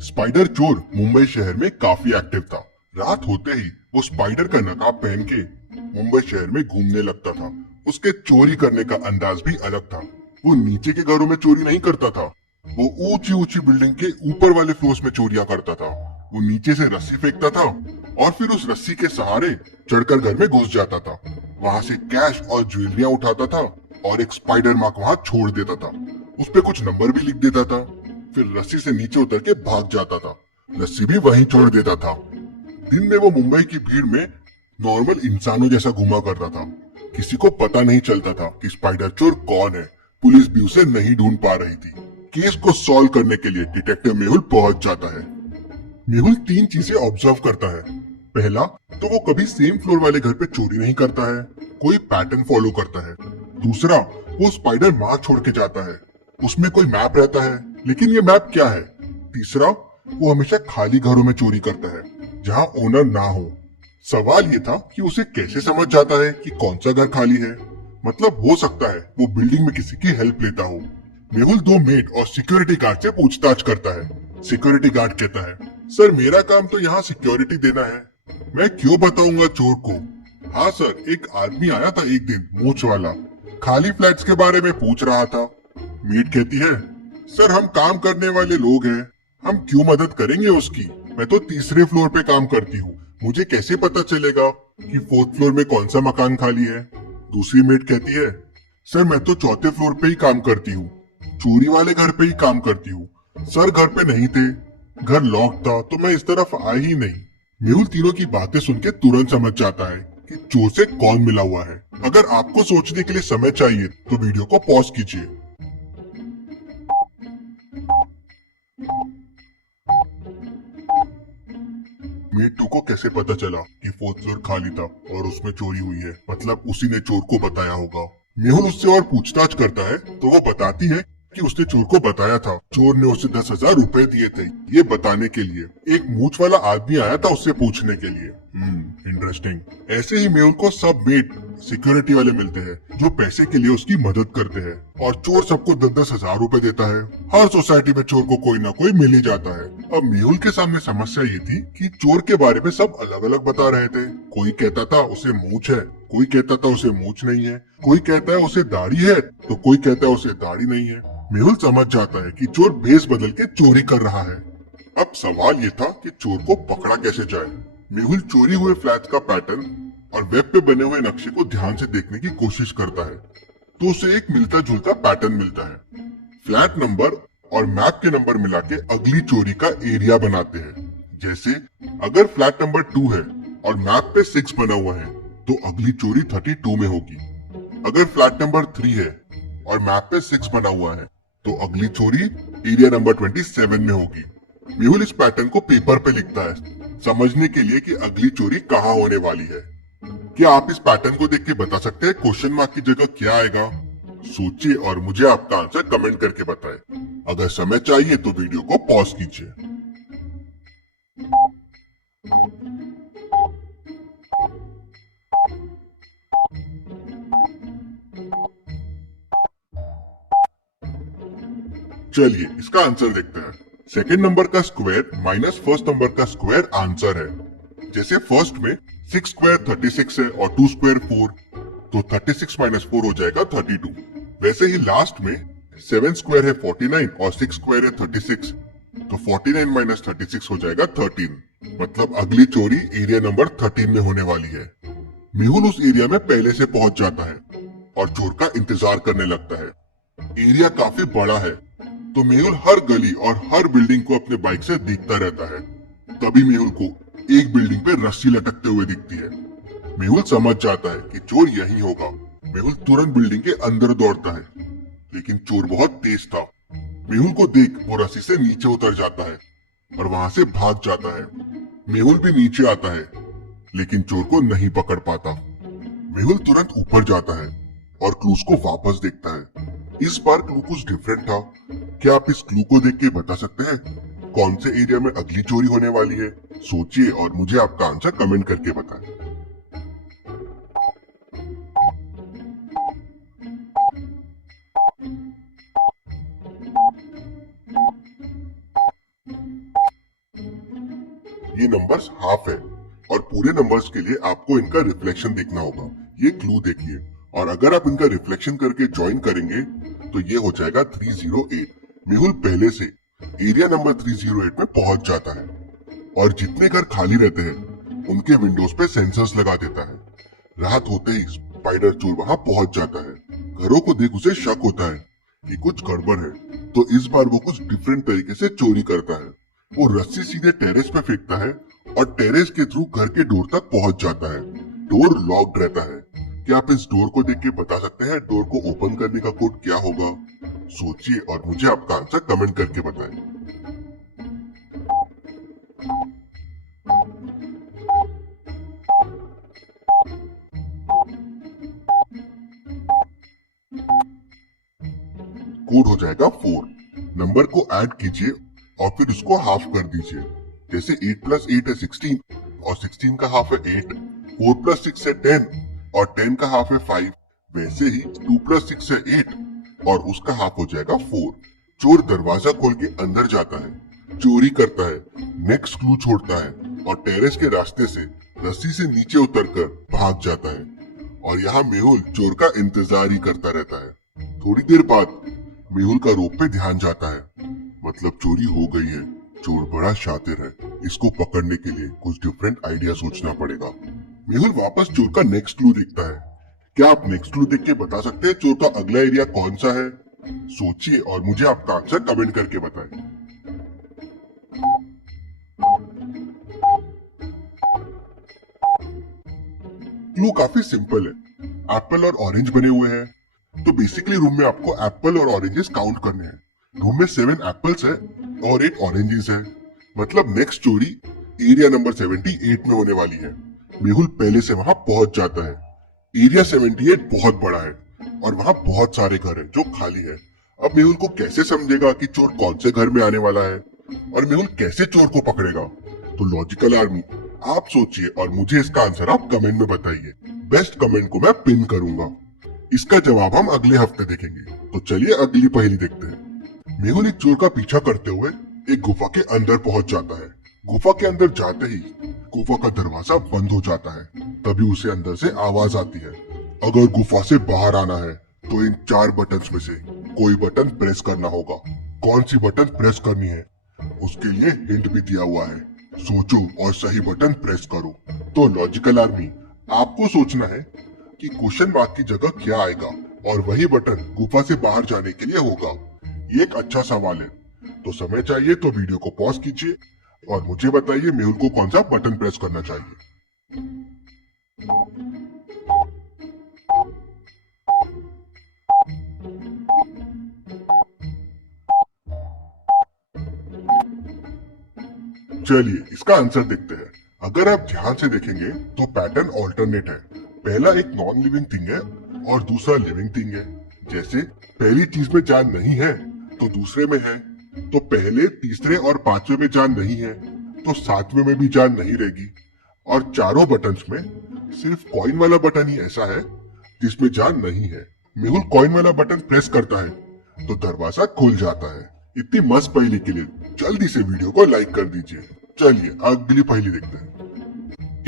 Spider चोर मुंबई शहर में काफी एक्टिव था। रात होते ही वो स्पाइडर का नकाब पहन के मुंबई शहर में घूमने लगता था। उसके चोरी करने का अंदाज भी अलग था। वो नीचे के घरों में चोरी नहीं करता था, वो ऊंची ऊंची बिल्डिंग के ऊपर वाले फ्लोर्स में चोरियां करता था। वो नीचे से रस्सी फेंकता था और फिर उस रस्सी के सहारे चढ़कर घर में घुस जाता था। वहां से कैश और ज्वेलरियां उठाता था और एक स्पाइडर मार्क वहां छोड़ देता था। उस पे कुछ नंबर भी लिख देता था। फिर रस्सी से नीचे उतर के भाग जाता था। रस्सी भी वहीं छोड़ देता था। दिन में वो मुंबई की भीड़ में नॉर्मल इंसानों जैसा घुमा करता था। किसी को पता नहीं चलता था कि स्पाइडर चोर कौन है। पुलिस भी उसे नहीं ढूंढ पा रही थी। केस को सॉल्व करने के लिए डिटेक्टिव मेहुल पहुंच जाता है। मेहुल तीन चीजें ऑब्जर्व करता है। पहला, तो वो कभी सेम फ्लोर वाले घर पे चोरी नहीं करता है, कोई पैटर्न फॉलो करता है। दूसरा, वो स्पाइडर मार्क छोड़ के जाता है, उसमें कोई मैप रहता है, लेकिन ये मैप क्या है। तीसरा, वो हमेशा खाली घरों में चोरी करता है जहाँ ओनर ना हो। सवाल ये था कि उसे कैसे समझ जाता है कि कौन सा घर खाली है। मतलब हो सकता है वो बिल्डिंग में किसी की हेल्प लेता हो। मेहुल दो मेट और सिक्योरिटी गार्ड से पूछताछ करता है। सिक्योरिटी गार्ड कहता है, सर मेरा काम तो यहाँ सिक्योरिटी देना है, मैं क्यों बताऊंगा चोर को। हाँ सर, एक आदमी आया था एक दिन, मूंछ वाला, खाली फ्लैट्स के बारे में पूछ रहा था। मीट कहती है, सर हम काम करने वाले लोग हैं, हम क्यों मदद करेंगे उसकी। मैं तो तीसरे फ्लोर पे काम करती हूँ, मुझे कैसे पता चलेगा कि फोर्थ फ्लोर में कौन सा मकान खाली है। दूसरी मेट कहती है, सर मैं तो चौथे फ्लोर पे ही काम करती हूँ, चोरी वाले घर पे ही काम करती हूँ, सर घर पे नहीं थे, घर लॉक था तो मैं इस तरफ आई ही नहीं। मेहुल तीनों की बातें सुन के तुरंत समझ जाता है कि चोर से कौन मिला हुआ है। अगर आपको सोचने के लिए समय चाहिए तो वीडियो को पॉज कीजिए। मीटू को कैसे पता चला कि फोर्थ फ्लोर खाली था और उसमें चोरी हुई है, मतलब उसी ने चोर को बताया होगा। मेहुल उससे और पूछताछ करता है तो वो बताती है कि उसने चोर को बताया था। चोर ने उसे 10,000 रुपए दिए थे ये बताने के लिए। एक मूंछ वाला आदमी आया था उससे पूछने के लिए। इंटरेस्टिंग। ऐसे ही मेहुल को सब मेट सिक्योरिटी वाले मिलते हैं जो पैसे के लिए उसकी मदद करते हैं और चोर सबको 10,000 रुपए देता है। हर सोसाइटी में चोर को कोई ना कोई मिल ही जाता है। अब मेहुल के सामने समस्या ये थी कि चोर के बारे में सब अलग अलग बता रहे थे। कोई कहता था उसे मूंछ है, कोई कहता था उसे मूंछ नहीं है, कोई कहता है उसे दाढ़ी है तो कोई कहता है उसे दाढ़ी नहीं है। मेहुल समझ जाता है कि चोर भेस बदल के चोरी कर रहा है। अब सवाल ये था कि चोर को पकड़ा कैसे जाए। मेहुल चोरी हुए फ्लैट का पैटर्न और वेब पे बने हुए नक्शे को ध्यान से देखने की कोशिश करता है तो उसे एक मिलता जुलता पैटर्न मिलता है। फ्लैट नंबर और मैप के नंबर मिला के अगली चोरी का एरिया बनाते हैं। जैसे अगर फ्लैट नंबर 2 है और मैप पे 6 बना हुआ है तो अगली चोरी 32 में होगी। अगर फ्लैट नंबर 3 है और मैप पे 6 बना हुआ है तो अगली चोरी एरिया नंबर 27 में होगी। मेहुल इस पैटर्न को पेपर पे लिखता है समझने के लिए कि अगली चोरी कहाँ होने वाली है। क्या आप इस पैटर्न को देख के बता सकते हैं क्वेश्चन मार्क की जगह क्या आएगा? सोचिए और मुझे आपका आंसर कमेंट करके बताएं। अगर समय चाहिए तो वीडियो को पॉज कीजिए। चलिए इसका आंसर देखते हैं। सेकंड नंबर का स्क्वायर माइनस फर्स्ट नंबर का स्क्वायर आंसर है। जैसे फर्स्ट में 6 स्क्वायर 36 है और 2 स्क्वायर 4, तो 36 माइनस 4 हो जाएगा 32। वैसे ही लास्ट में 7 स्क्वायर है 49 और 6 स्क्वायर है 36, तो 49 माइनस 36 हो जाएगा 13। मतलब अगली चोरी एरिया नंबर 13 में होने वाली है। मेहुल उस एरिया में पहले से पहुंच जाता है और चोर का इंतजार करने लगता है। एरिया काफी बड़ा है तो मेहुल हर गली और हर बिल्डिंग को अपने बाइक से देखता रहता है। तभी मेहुल को एक बिल्डिंग पे रस्सी लटकते हुए दिखती है। मेहुल समझ जाता है कि चोर यहीं होगा। मेहुल तुरंत बिल्डिंग के अंदर दौड़ता है, लेकिन चोर बहुत तेज था। मेहुल को देख वो रस्सी से नीचे उतर जाता है और वहां से भाग जाता है। मेहुल भी नीचे आता है, लेकिन चोर को नहीं पकड़ पाता। मेहुल तुरंत ऊपर जाता है और क्लूज को वापस देखता है। इस बार क्लू कुछ डिफरेंट था। क्या आप इस क्लू को देख के बता सकते हैं कौन से एरिया में अगली चोरी होने वाली है? सोचिए और मुझे आपका आंसर कमेंट करके बताएं। ये नंबर्स हाफ है और पूरे नंबर्स के लिए आपको इनका रिफ्लेक्शन देखना होगा। ये क्लू देखिए और अगर आप इनका रिफ्लेक्शन करके ज्वाइन करेंगे तो ये हो जाएगा 308। मेहुल पहले से एरिया नंबर 308 में पहुंच जाता है और जितने घर खाली रहते हैं उनके विंडोज पे सेंसर्स लगा देता है। रात होते ही स्पाइडर चोर वहां पहुंच जाता है। घरों को देख उसे शक होता है कि कुछ गड़बड़ है, तो इस बार वो कुछ डिफरेंट तरीके से चोरी करता है। वो रस्सी सीधे टेरेस पे फेंकता है और टेरेस के थ्रू घर के डोर तक पहुंच जाता है। डोर लॉक्ड रहता है। क्या आप इस डोर को देख के बता सकते हैं डोर को ओपन करने का कोड क्या होगा? सोचिए और मुझे आपका आंसर कमेंट करके बताएं। कोड हो जाएगा 4। नंबर को ऐड कीजिए और फिर उसको हाफ कर दीजिए। जैसे 8 प्लस 8 है 16 और 16 का हाफ है 8। 4 प्लस 6 है 10 और 10 का हाफ है 5। वैसे ही 2 प्लस 6 है 8 और उसका हाफ हो जाएगा 4। चोर दरवाजा खोल के अंदर जाता है, चोरी करता है, नेक्स्ट क्लू छोड़ता है और टेरेस के रास्ते से रस्सी से नीचे उतरकर भाग जाता है। और यहाँ मेहुल चोर का इंतजार ही करता रहता है। थोड़ी देर बाद मेहुल का रोप पे ध्यान जाता है, मतलब चोरी हो गई है। चोर बड़ा शातिर है, इसको पकड़ने के लिए कुछ डिफरेंट आइडिया सोचना पड़ेगा। मेहुल वापस चोर का नेक्स्ट क्लू देखता है। क्या आप नेक्स्ट क्लू देख के बता सकते हैं चोर का अगला एरिया कौन सा है? सोचिए और मुझे आपका आंसर कमेंट करके बताएं। क्लू काफी सिंपल है। एप्पल और ऑरेंज बने हुए हैं, तो बेसिकली रूम में आपको एप्पल और ऑरेंजेस काउंट करने हैं। रूम में 7 एप्पल्स है और 8 ऑरेंजेस है, मतलब नेक्स्ट चोरी एरिया नंबर 78 में होने वाली है। मेहुल पहले से वहां पहुंच जाता है। एरिया 78 बहुत बड़ा है और वहां बहुत सारे घर हैं जो खाली है। अब मेहुल को कैसे समझेगा कि चोर कौन से घर में आने वाला है और मेहुल कैसे चोर को पकड़ेगा? तो लॉजिकल आर्मी, आप सोचिए और मुझे इसका आंसर आप कमेंट में बताइए। बेस्ट कमेंट को मैं पिन करूंगा। इसका जवाब हम अगले हफ्ते देखेंगे। तो चलिए अगली पहेली देखते हैं। मेहुल एक चोर का पीछा करते हुए एक गुफा के अंदर पहुंच जाता है। गुफा के अंदर जाते ही गुफा का दरवाजा बंद हो जाता है। तभी उसे अंदर से आवाज आती है, अगर गुफा से बाहर आना है तो इन 4 बटन्स में से कोई बटन प्रेस करना होगा। कौन सी बटन प्रेस करनी है उसके लिए हिंट भी दिया हुआ है। सोचो और सही बटन प्रेस करो। तो लॉजिकल आर्मी, आपको सोचना है कि क्वेश्चन मार्क की जगह क्या आएगा और वही बटन गुफा से बाहर जाने के लिए होगा। ये एक अच्छा सवाल है। तो समय चाहिए तो वीडियो को पॉज कीजिए और मुझे बताइए मेहुल को कौन सा बटन प्रेस करना चाहिए। चलिए इसका आंसर देखते हैं। अगर आप ध्यान से देखेंगे तो पैटर्न ऑल्टरनेट है। पहला एक नॉन लिविंग थिंग है और दूसरा लिविंग थिंग है। जैसे पहली चीज में जान नहीं है तो दूसरे में है, तो पहले, तीसरे और पांचवे में जान नहीं है तो सातवें में भी जान नहीं रहेगी। और चारों बटन्स में सिर्फ कॉइन वाला बटन ही ऐसा है जिसमें जान नहीं है। मेहुल कॉइन वाला बटन प्रेस करता है तो दरवाजा खुल जाता है। इतनी मस्त पहेली के लिए जल्दी से वीडियो को लाइक कर दीजिए। चलिए अगली पहेली देखते हैं।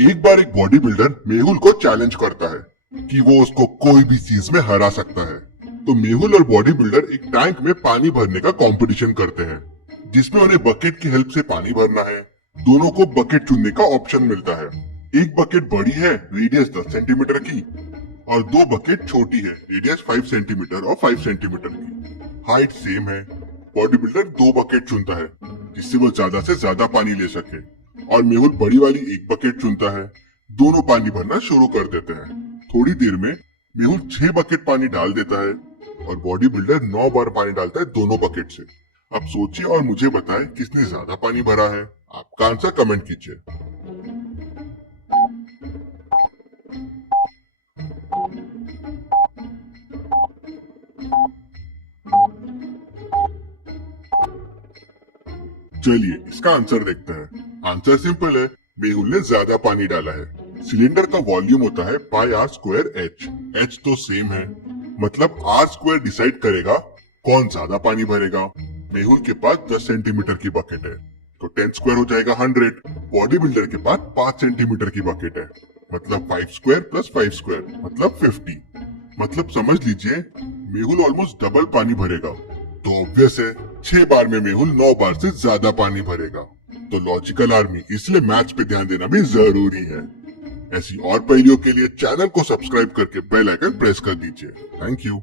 एक बार एक बॉडी बिल्डर मेहुल को चैलेंज करता है कि वो उसको कोई भी चीज में हरा सकता है। तो मेहुल और बॉडी बिल्डर एक टैंक में पानी भरने का कंपटीशन करते हैं, जिसमें उन्हें बकेट की हेल्प से पानी भरना है। दोनों को बकेट चुनने का ऑप्शन मिलता है। एक बकेट बड़ी है, रेडियस 10 सेंटीमीटर की, और 2 बकेट छोटी है, रेडियस 5 सेंटीमीटर और 5 सेंटीमीटर की। हाइट सेम है। बॉडी बिल्डर 2 बकेट चुनता है जिससे वो ज्यादा से ज्यादा पानी ले सके, और मेहुल बड़ी वाली एक बकेट चुनता है। दोनों पानी भरना शुरू कर देते हैं। थोड़ी देर में मेहुल 6 बकेट पानी डाल देता है और बॉडी बिल्डर 9 बार पानी डालता है दोनों बकेट से। अब सोचिए और मुझे बताएं किसने ज्यादा पानी भरा है। आपका आंसर कमेंट कीजिए। चलिए इसका आंसर देखते हैं। आंसर सिंपल है, मेहुल ने ज्यादा पानी डाला है। सिलेंडर का वॉल्यूम होता है पाई आर स्क्वायर एच। एच तो सेम है, मतलब आर स्क्वायर डिसाइड करेगा कौन ज्यादा पानी भरेगा। मेहुल के पास 10 सेंटीमीटर की बकेट है तो 10 स्क्वायर हो जाएगा 100। बॉडी बिल्डर के पास 5 सेंटीमीटर की बकेट है, मतलब 5 स्क्वायर प्लस 5 स्क्वायर मतलब 50। मतलब समझ लीजिए मेहुल ऑलमोस्ट डबल पानी भरेगा। तो ऑब्वियस है 6 बार में मेहुल 9 बार से ज्यादा पानी भरेगा। तो लॉजिकल आर्मी, इसलिए मैथ्स पे ध्यान देना भी जरूरी है। ऐसी और पहेलियों के लिए चैनल को सब्सक्राइब करके बेल आइकन प्रेस कर दीजिए। Thank you.